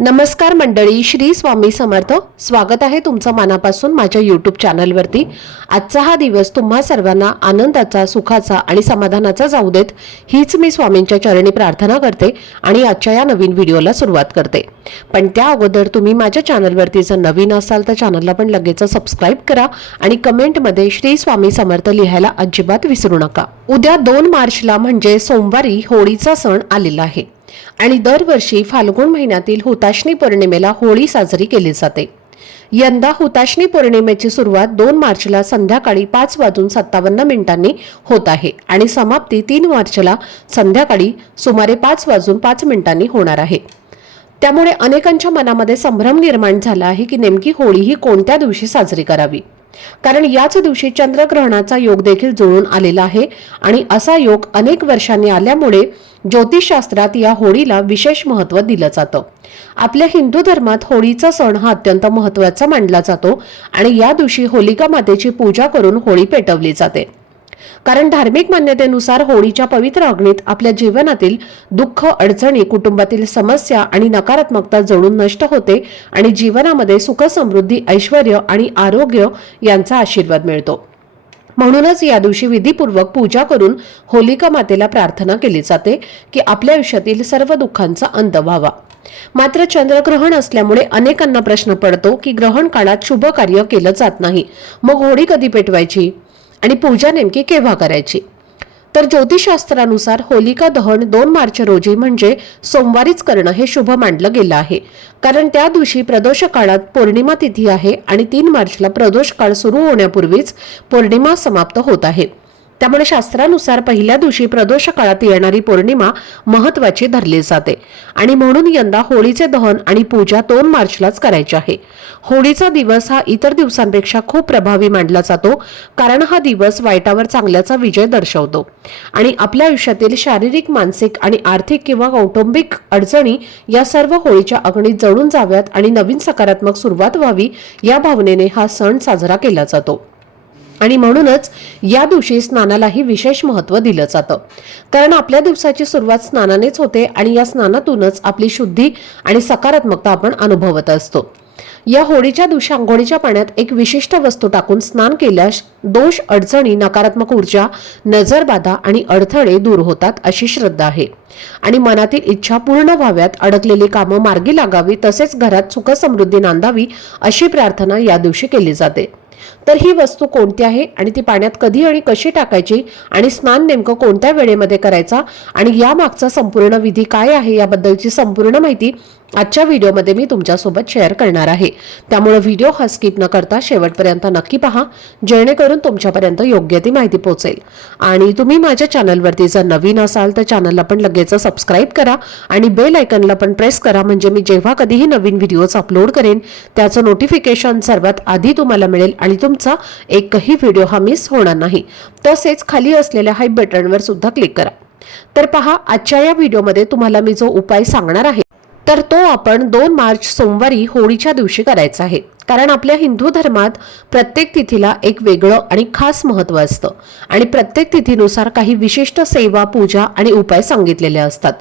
नमस्कार मंडळी, श्री स्वामी समर्थ. स्वागत आहे तुमचं मनापासून माझ्या यूट्यूब चॅनलवरती. आजचा हा दिवस तुम्हा सर्वांना आनंदाचा, सुखाचा आणि समाधानाचा जाऊ देत, हीच मी स्वामींच्या चरणी प्रार्थना करते आणि आजच्या या नवीन व्हिडिओला सुरुवात करते. पण त्या अगोदर तुम्ही माझ्या चॅनलवरती जर नवीन असाल तर चॅनलला पण लगेच सबस्क्राईब करा आणि कमेंटमध्ये श्री स्वामी समर्थ लिहायला अजिबात विसरू नका. उद्या 2 मार्चला म्हणजे सोमवारी होळीचा सण आलेला आहे आणि दरवर्षी फाल्गुन महिन्यातील हुताशनी पौर्णिमेला होळी साजरी केली जाते. यंदा हुताशनी पौर्णिमेची सुरुवात 2 मार्चला संध्याकाळी 5:57 होत आहे आणि समाप्ती 3 मार्चला संध्याकाळी सुमारे 5:05 होणार आहे. त्यामुळे अनेकांच्या मनामध्ये संभ्रम निर्माण झाला आहे की नेमकी होळी ही कोणत्या दिवशी साजरी करावी, कारण याच दिवशी चंद्रग्रहणाचा योग देखील जुळून आलेला आहे आणि असा योग अनेक वर्षांनी आल्यामुळे ज्योतिषशास्त्रात या होळीला विशेष महत्त्व दिलं जातं. आपल्या हिंदू धर्मात होळीचा सण हा अत्यंत महत्त्वाचा मानला जातो आणि या दिवशी होलिका मातेची पूजा करून होळी पेटवली जाते. कारण धार्मिक मान्यतेनुसार होळीच्या पवित्र अग्नीत आपल्या जीवनातील दुःख, अडचणी, कुटुंबातील समस्या आणि नकारात्मकता जळून नष्ट होते आणि जीवनामध्ये सुख, समृद्धी, ऐश्वर्य आणि आरोग्य यांचा आशीर्वाद मिळतो. म्हणूनच या दिवशी विधीपूर्वक पूजा करून होलिका मातेला प्रार्थना केली जाते की आपल्या आयुष्यातील सर्व दुःखांचा अंत व्हावा. मात्र चंद्रग्रहण असल्यामुळे अनेकांना प्रश्न पडतो की ग्रहण काळात शुभ कार्य केलं जात नाही, मग होळी कधी पेटवायची आणि पूजा नेमकी केव्हा करायची? तर ज्योतिषशास्त्रानुसार होलिका दहन 2 मार्च रोजी म्हणजे सोमवारीच करणं हे शुभ मानलं गेलं आहे. कारण त्या दिवशी प्रदोष काळात पौर्णिमा तिथी आहे आणि 3 मार्चला प्रदोष काळ सुरू होण्यापूर्वीच पौर्णिमा समाप्त होत आहे. त्यामुळे शास्त्रानुसार पहिल्या दिवशी प्रदोष काळात येणारी पौर्णिमा महत्त्वाची धरली जाते आणि म्हणून यंदा होळीचे दहन आणि पूजा 2 मार्चलाच करायची आहे. होळीचा दिवस हा इतर दिवसांपेक्षा खूप प्रभावी मानला जातो, कारण हा दिवस वाईटावर चांगल्याचा विजय दर्शवतो आणि आपल्या आयुष्यातील शारीरिक, मानसिक आणि आर्थिक किंवा कौटुंबिक अडचणी या सर्व होळीच्या अग्नीत जळून जाव्यात आणि नवीन सकारात्मक सुरुवात व्हावी या भावनेने हा सण साजरा केला जातो. आणि म्हणूनच या दिवशी स्नानालाही विशेष महत्त्व दिलं जातं, कारण आपल्या दिवसाची सुरुवात स्नानानेच होते आणि या स्नानातूनच आपली शुद्धी आणि सकारात्मकता आपण अनुभवत असतो. या होळीच्या दिवशी आंघोळीच्या पाण्यात एक विशिष्ट वस्तू टाकून स्नान केल्यास दोष, अडचणी, नकारात्मक ऊर्जा, नजरबाधा आणि अडथळे दूर होतात अशी श्रद्धा आहे आणि मनातील इच्छा पूर्ण व्हाव्यात, अडकलेली कामं मार्गी लागावी, तसेच घरात सुख, समृद्धी नांदावी अशी प्रार्थना या दिवशी केली जाते. तर ही वस्तू कोणती आहे आणि ती पाण्यात कधी आणि कशी टाकायची आणि स्नान नेमकं कोणत्या वेळेमध्ये करायचा आणि या मागचा संपूर्ण विधी काय आहे याबद्दलची संपूर्ण माहिती आजच्या व्हिडिओमध्ये मी तुमच्यासोबत शेअर करणार आहे. त्यामुळे व्हिडिओ हा स्किप न करता शेवटपर्यंत नक्की पहा, जेणेकरून तुमच्यापर्यंत योग्य ती माहिती पोहोचेल. आणि तुम्ही माझ्या चॅनलवरती जर नवीन असाल तर चॅनलला पण लगेच सबस्क्राईब करा आणि बेल आयकॉनला पण प्रेस करा, म्हणजे मी जेव्हा कधीही नवीन व्हिडिओज अपलोड करेन त्याचं नोटिफिकेशन सर्वात आधी तुम्हाला मिळेल आणि तुमचा एकही व्हिडिओ हा मिस होणार नाही. तसेच खाली असलेल्या हाय बटनवर सुद्धा क्लिक करा. तर पहा, आजच्या या व्हिडिओमध्ये तुम्हाला मी जो उपाय सांगणार आहे तर तो आपण 2 मार्च सोमवारी होळीच्या दिवशी करायचा आहे. कारण आपल्या हिंदू धर्मात प्रत्येक तिथीला एक वेगळं आणि खास महत्त्व असतं आणि प्रत्येक तिथीनुसार काही विशिष्ट सेवा, पूजा आणि उपाय सांगितलेले असतात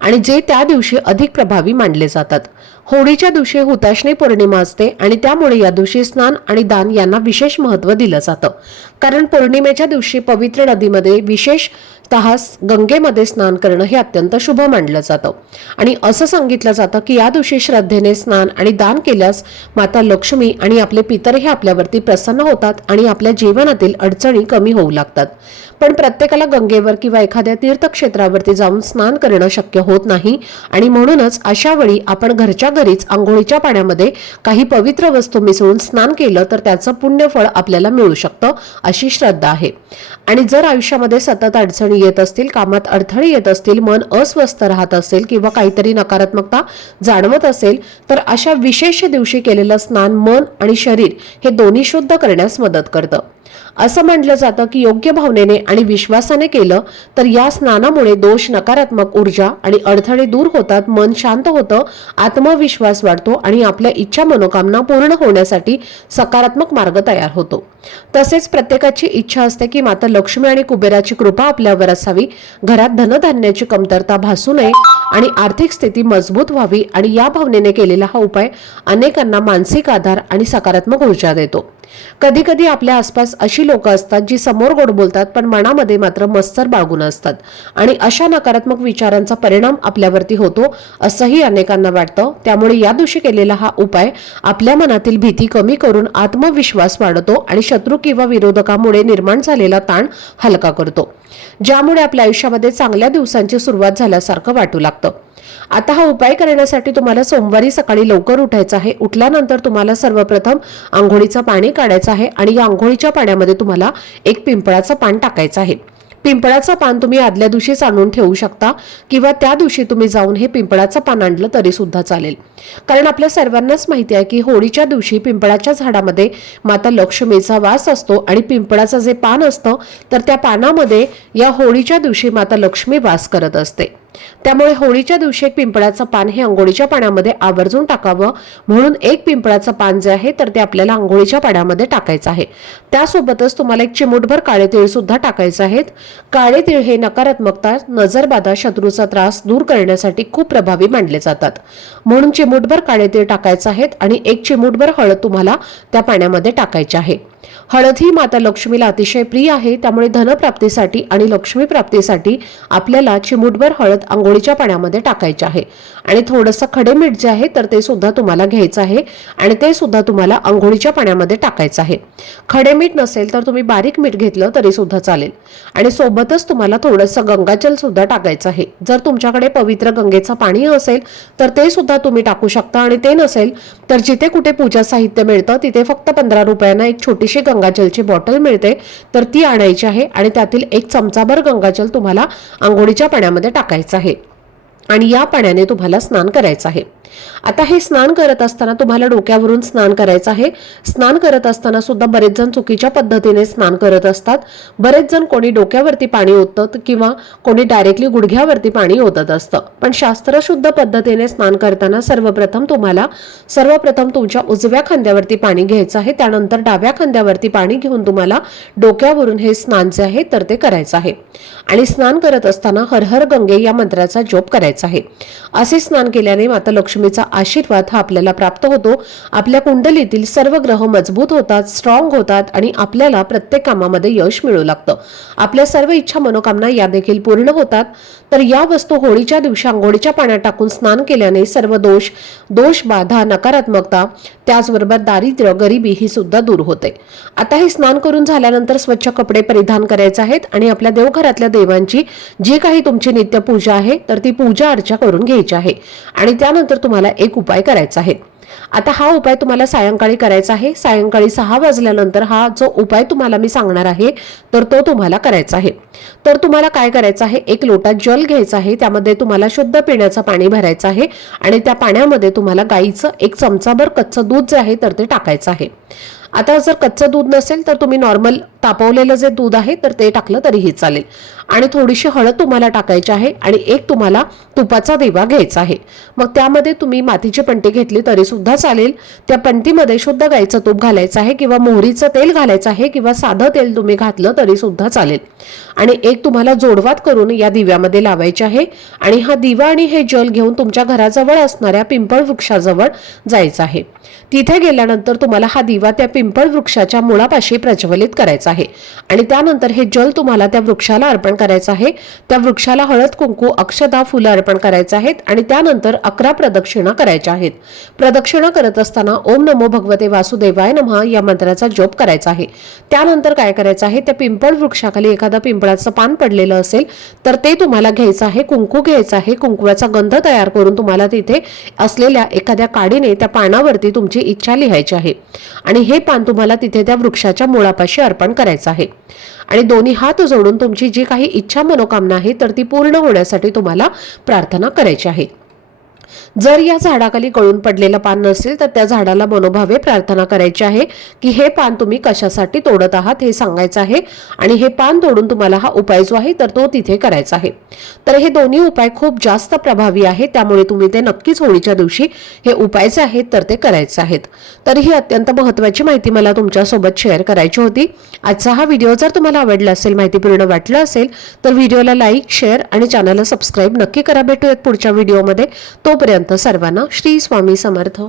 आणि जे त्या दिवशी अधिक प्रभावी मानले जातात. होळीच्या दिवशी हुताशनी पौर्णिमा असते आणि त्यामुळे या दिवशी स्नान आणि दान यांना विशेष महत्त्व दिलं जातं. कारण पौर्णिमेच्या दिवशी पवित्र नदीमध्ये, विशेषतः गंगेमध्ये स्नान करणं हे अत्यंत शुभ मानलं जातं आणि असं सांगितलं जातं की या दिवशी श्रद्धेने स्नान आणि दान केल्यास माता लक्ष्मी आणि आपले पितर हे आपल्यावरती प्रसन्न होतात आणि आपल्या जीवनातील अडचणी कमी होऊ लागतात. पण प्रत्येकाला गंगेवर किंवा एखाद्या तीर्थक्षेत्रावरती जाऊन स्नान करणं शक्य होत नाही आणि म्हणूनच अशा वेळी आपण घरच्या घरीच आंघोळीच्या पाण्यामध्ये काही पवित्र वस्तू मिसळून स्नान केलं तर त्याचं पुण्यफळ आपल्याला मिळू शकतं अशी श्रद्धा आहे. आणि जर आयुष्यामध्ये सतत अडचणी येत असतील, कामात अडथळे येत असतील, मन अस्वस्थ राहत असेल किंवा काहीतरी नकारात्मकता जाणवत असेल तर अशा विशेष दिवशी केलेलं स्नान मन आणि शरीर हे दोन्ही शुद्ध करण्यास मदत करतं. असं म्हटलं जातं की योग्य भावनेने आणि विश्वासाने केलं तर या स्नानामुळे दोष, नकारात्मक ऊर्जा आणि अडथळे दूर होतात, मन शांत होतं, आत्मविश्वास वाढतो आणि आपल्या इच्छा मनोकामना पूर्ण होण्यासाठी सकारात्मक मार्ग तयार होतो। तसेच प्रत्येकाची इच्छा असते की माता लक्ष्मी आणि कुबेराची कृपा आपल्यावर असावी, घरात धनधान्याची कमतरता भासू नये आणि आर्थिक स्थिती मजबूत व्हावी, आणि या भावनेने केलेला हा उपाय अनेकांना मानसिक आधार आणि सकारात्मक ऊर्जा देतो। कधी कधी आपल्या आसपास अशी लोक असतात जी समोर गोड बोलतात पण मनामध्ये मात्र मत्सर बाळगून असतात, आणि अशा नकारात्मक विचारांचा परिणाम आपल्यावरती होतो असंही अनेकांना वाटतं। त्यामुळे या दिवशी केलेला हा उपाय आपल्या मनातील भीती कमी करून आत्मविश्वास वाढवतो आणि शत्रू किंवा विरोधकामुळे निर्माण झालेला ताण हलका करतो, ज्यामुळे आपल्या आयुष्यामध्ये चांगल्या दिवसांची सुरुवात झाल्यासारखं वाटू लागतं। आता हा उपाय करण्यासाठी तुम्हाला सोमवारी सकाळी लवकर उठायचं आहे। उठल्यानंतर तुम्हाला सर्वप्रथम आंघोळीचं पाणी काढायचं आहे आणि या आंघोळीच्या पाण्यामध्ये तुम्हाला एक पिंपळाचं पान टाकायचं आहे। पिंपळाचं पान तुम्ही आदल्या दिवशीच आणून ठेवू शकता किंवा त्या दिवशी तुम्ही जाऊन हे पिंपळाचं पान आणलं तरी सुद्धा चालेल, कारण आपल्या सर्वांनाच माहिती आहे की होळीच्या दिवशी पिंपळाच्या झाडामध्ये माता लक्ष्मीचा वास असतो आणि पिंपळाचं जे पान असतं तर त्या पानामध्ये या होळीच्या दिवशी माता लक्ष्मी वास करत असते। त्यामुळे होळीच्या दिवशी एक पिंपळाचं पान हे अंघोळीच्या पाण्यामध्ये आवर्जून टाकावं, म्हणून एक पिंपळाचं पान जे आहे तर ते आपल्याला अंघोळीच्या पाण्यामध्ये टाकायचं आहे। त्यासोबतच तुम्हाला एक चिमूटभर काळे तीळ सुद्धा टाकायचे आहेत। काळे तीळ हे नकारात्मकता, नजरबाधा, शत्रूचा त्रास दूर करण्यासाठी खूप प्रभावी मानले जातात, म्हणून चिमूटभर काळे तीळ टाकायचे आहेत आणि एक चिमूटभर हळद तुम्हाला त्या पाण्यामध्ये टाकायची आहे। हळद ही माता लक्ष्मीला अतिशय प्रिय आहे, त्यामुळे धनप्राप्तीसाठी आणि लक्ष्मी प्राप्तीसाठी आपल्याला चिमूटभर हळद अंघोळीच्या पाण्यामध्ये टाकायचे आहे। आणि थोडंसं खडे मीठ जे आहे तर ते सुद्धा तुम्हाला घ्यायचं आहे आणि ते सुद्धा तुम्हाला अंघोळीच्या पाण्यामध्ये टाकायचं आहे। खडे मीठ नसेल तर तुम्ही बारीक मीठ घेतलं तरी सुद्धा चालेल, आणि सोबतच तुम्हाला थोडंसं गंगाजल सुद्धा टाकायचं आहे। जर तुमच्याकडे पवित्र गंगेचं पाणी असेल तर ते सुद्धा तुम्ही टाकू शकता, आणि ते नसेल तर जिथे कुठे पूजा साहित्य मिळतं तिथे फक्त 15 रुपयांना एक छोटीशी गंगाजलची बॉटल मिळते, तर ती आणायची आहे आणि त्यातील एक चमचाभर गंगाजल तुम्हाला अंघोळीच्या पाण्यामध्ये टाकायचं आहे आणि या पाण्याने तुम्हाला स्नान करायचं आहे। आता हे स्नान करत असताना तुम्हाला डोक्यावरून स्नान करायचं आहे। स्नान करत असताना सुद्धा बरेच जण चुकीच्या पद्धतीने स्नान करत असतात। बरेच जण कोणी डोक्यावरती पाणी ओततं किंवा कोणी डायरेक्टली गुडघ्यावरती पाणी ओतत असतं, पण शास्त्रशुद्ध पद्धतीने स्नान करताना सर्वप्रथम तुमच्या उजव्या खांद्यावरती पाणी घ्यायचं आहे, त्यानंतर डाव्या खांद्यावरती पाणी घेऊन तुम्हाला डोक्यावरून हे स्नान जे आहे तर ते करायचं आहे। आणि स्नान करत असताना हर हर गंगे या मंत्राचा जप करायचा आहे। असे स्नान केल्याने माता लक्ष्मीचा आशीर्वाद हा आपल्याला प्राप्त होतो। आपल्या कुंडलीतील सर्व ग्रह मजबूत होतात, स्ट्रॉंग होतात आणि आपल्याला प्रत्येक कामामध्ये यश मिळू लागतं। आपल्या सर्व इच्छा मनोकामना या देखील पूर्ण होतात। तर या वस्तू होळीच्या दिवशी अंघोळीच्या पाण्यात टाकून स्नान केल्याने सर्व दोष, बाधा, नकारात्मकता, त्याचबरोबर दारिद्र्य, गरिबी ही सुद्धा दूर होते। आता हे स्नान करून झाल्यानंतर स्वच्छ कपडे परिधान करायचे आहेत आणि आपल्या देवघरातल्या देवांची जी काही तुमची नित्य पूजा आहे तर ती पूजा अर्चा करून घ्यायची आहे, आणि त्यानंतर तुम्हाला एक उपाय करायचा आहे। आता हा उपाय तुम्हाला सायंकाळी करायचा आहे। सायंकाळी 6 वाजल्यानंतर हा जो उपाय तुम्हाला मी सांगणार आहे तर तो तुम्हाला करायचा आहे। तर तुम्हाला काय करायचं आहे, एक लोटा जल घ्यायचा आहे, त्यामध्ये तुम्हाला शुद्ध पिण्याचं पाणी भरायचं आहे आणि त्या पाण्यामध्ये तुम्हाला गाईचं एक चमचाभर कच्चं दूध जे आहे तर ते टाकायचं आहे। आता जर कच्चं दूध नसेल तर तुम्ही नॉर्मल तापवलेलं जे दूध आहे तर ते टाकलं तरीही चालेल, आणि थोडीशी हळद तुम्हाला टाकायची आहे आणि एक तुम्हाला तुपाचा दिवा घ्यायचा आहे। मग त्यामध्ये तुम्ही मातीची पंटी घेतली तरी सुद्धा चालेल। त्या पंटीमध्ये शुद्ध गाईचं तूप घालायचं आहे किंवा मोहरीचं तेल घालायचं आहे किंवा साधं तेल तुम्ही घातलं तरी सुद्धा चालेल, आणि एक तुम्हाला जोडवात करून या दिव्यामध्ये लावायचे आहे। आणि हा दिवा आणि हे जल घेऊन तुमच्या घराजवळ असणाऱ्या पिंपळ वृक्षाजवळ जायचं आहे। तिथे गेल्यानंतर तुम्हाला हा दिवा त्या पिंपळ वृक्षाच्या मुळापाशी प्रज्वलित करायचा आहे आणि त्यानंतर हे जल तुम्हाला त्या वृक्षाला अर्पण करायचं आहे। त्या वृक्षाला हळद, कुंकू, अक्षता, फुलं अर्पण करायचे आहेत आणि त्यानंतर 11 प्रदक्षिणा करायच्या आहेत। प्रदक्षिणा करत असताना ओम नमो भगवते वासुदेवाय नमः या मंत्राचा जप करायचा आहे। त्यानंतर काय करायचं आहे, त्या पिंपळ वृक्षाखाली एखादा पिंपळाचं पान पडलेलं असेल तर ते तुम्हाला घ्यायचं आहे, कुंकू घ्यायचं आहे, कुंकवाचा गंध तयार करून तुम्हाला तिथे असलेल्या एखाद्या काडीने त्या पानावरती तुमची इच्छा लिहायची आहे आणि हे पान तुम्हाला तिथे त्या वृक्षाच्या मुळापाशी अर्पण करायचं आहे आणि दोन्ही हात जोडून तुमची जी काही इच्छा मनोकामना आहे तर ती पूर्ण होण्यासाठी तुम्हाला प्रार्थना करायची आहे। जर या झाडाखाली गळून पडलेलं पान नसेल तर त्या झाडाला मनोभावे प्रार्थना करायची आहे की हे पान तुम्ही कशासाठी तोडत आहात हे सांगायचं आहे आणि हे पान तोडून तुम्हाला हा उपाय जो आहे तर तो तिथे करायचा आहे। तर हे दोन्ही उपाय खूप जास्त प्रभावी आहेत, त्यामुळे तुम्ही ते नक्कीच होळीच्या दिवशी हे उपाय जे आहेत तर ते करायचे आहेत। तर ही अत्यंत महत्त्वाची माहिती मला तुमच्यासोबत शेअर करायची होती। आजचा हा व्हिडिओ जर तुम्हाला आवडला असेल, माहितीपूर्ण वाटला असेल तर व्हिडिओला लाईक, शेअर आणि चॅनलला सबस्क्राईब नक्की करा। भेटूयात पुढच्या व्हिडिओमध्ये। तोपर्यंत सर्वांना श्री स्वामी समर्थ।